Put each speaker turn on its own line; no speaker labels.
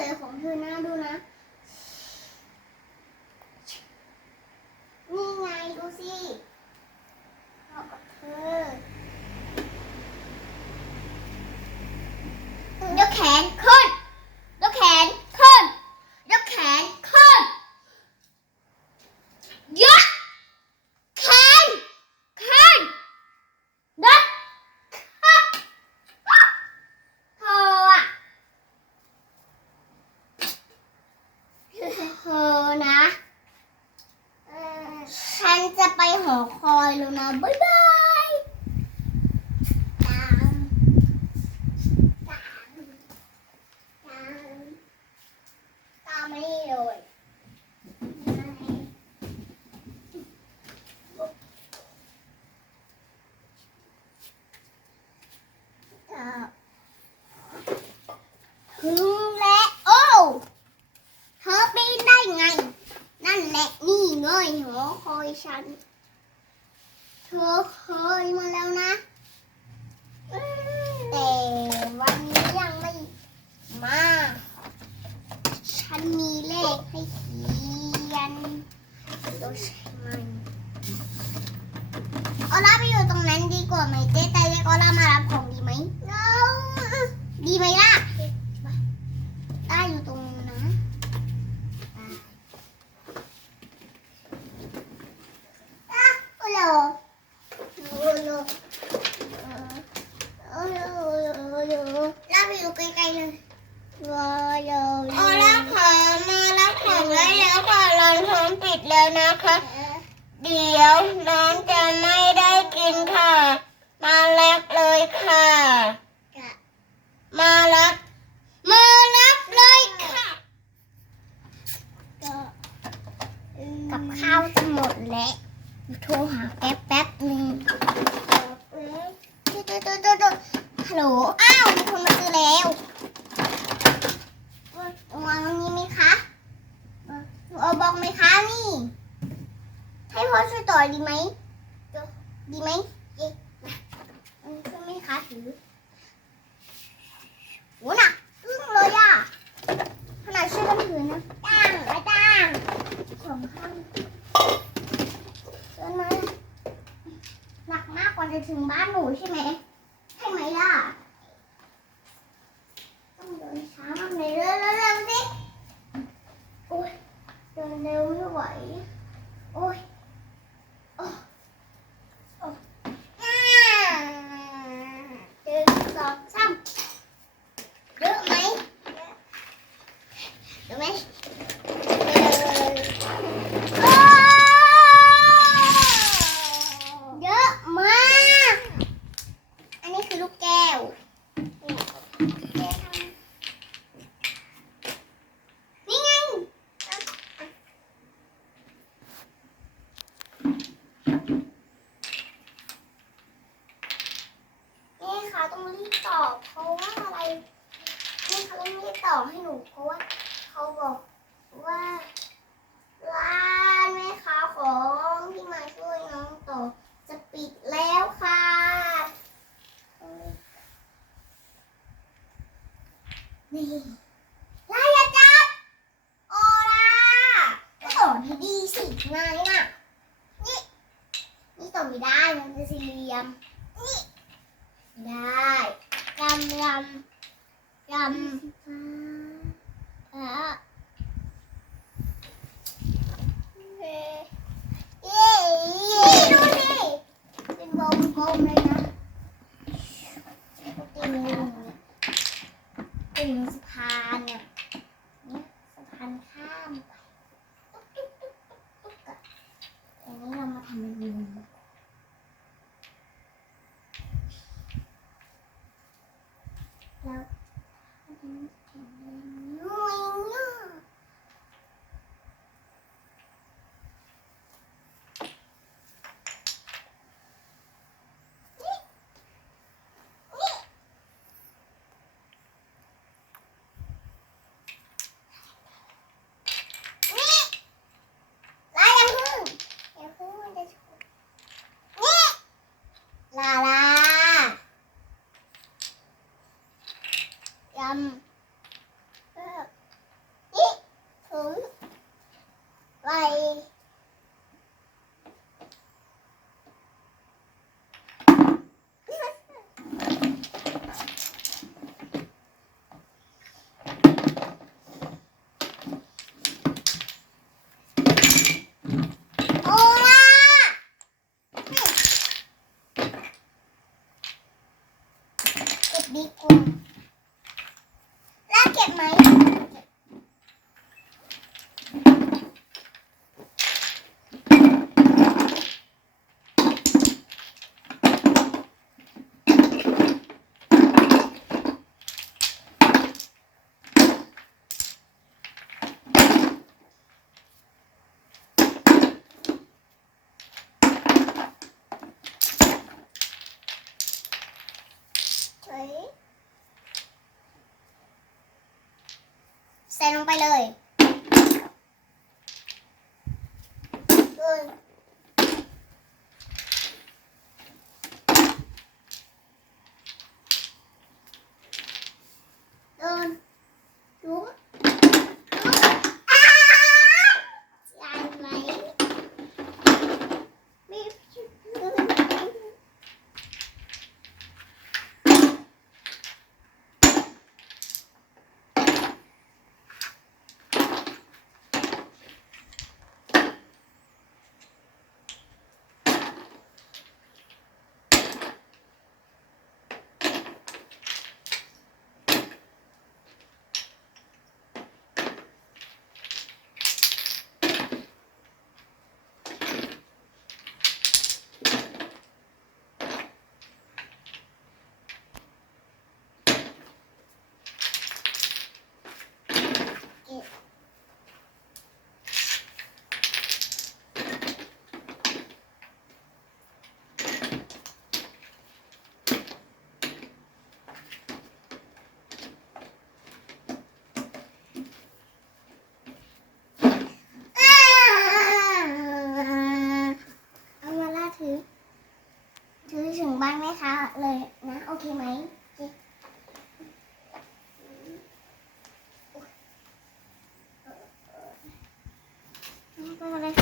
วยของเธอนะดูนะ นี่ไงดูสิเหมาะกับเธอยกแขนขึ้นยกแขนขึ้นยกแขนขึ้นยกแขนขึ้นยกขึ้นเธออะเธอนะเอ่อฉันจะไปหอ คอยแล้วนะบ๊ายบายตามตามตามตามมานี่ เธอเคยมาแล้วนะ แต่วันนี้ยังไม่มา ฉันมีเลขให้เขียนโดยใช่ไหมออล่าไปอยู่ตรงนั้นดีกว่าไหมเจ๊แต่เรียกออล่ามารับของดีไหมดีไหมล่ะ ได้อยู่ตรงนั้นนะ อะโอ้โห โอ้โหโอ้โหโอ้โหลาไปอยู่ไกลๆเลยว้าวโโอ
ล่าค่ะมารับของได้แล้วค่ะร้านพร้อมปิดแล้วนะคะ เดี๋ยวน้องจะไม่ได้กินค่ะ มารับเลยค่ะ มารับมารับเลยค่ะ
กับข้าวจะหมดแล้ว โทรหาแป๊บแป๊บหนึงตุ๊ดตุ๊ดตุ๊ดตุ๊ดฮัลโหล อ้าวมีคนมาซื้อแล้ววางตรงนี้ไหมคะเอาบอกไหมคะนี่ ให้พ่อช่วยต่อดีไหม ดีไหมเอ๊ะช่วยไหมคะถือโหหนักอึ้งเลยอะ ขนาดช่วยกันถือนะตั้งไว้ตั้งสองข้างเดินมาหนักมากกว่าจะถึงบ้านหนูใช่ไหมใช่ไหมล่ะ ต้องเดินช้ามากเลยเร็วเร็วเร็วสิโอ้ยเดินเร็วไม่ไหว โอ้ยโอ้โอ้อ่า หนึ่งสองสามเยอะไหมเยอะไหม เยอะมาก อันนี้คือลูกแก้วนี่ไง นี่ค่ะ ตอบเพราะว่าอะไรนี่เขาต้องรีบตอบให้หนูเพราะว่าเขาบอกว่าร้านแม่ค้าของที่มาช่วยน้องต่อจะปิดแล้วค่ะนี่ลายจับโอลาก็สอนให้ดีสินายน่ะนี่นี่ต่อไม่ได้มันจะสี่เหลี่ยมนี่ไม่ได้ำยำยำอะเย้เย้ดูสิเป็นวงกลมเลยนะตีนตีนสะพานเนี่ย เลยเออเดินดูดูอ้าวใช่ไหมไม่ช่วย เอามาล่าถือ ถือถึง บ้านไหมคะ เลยนะ โอเคไหมโอเคไม่เป็นไร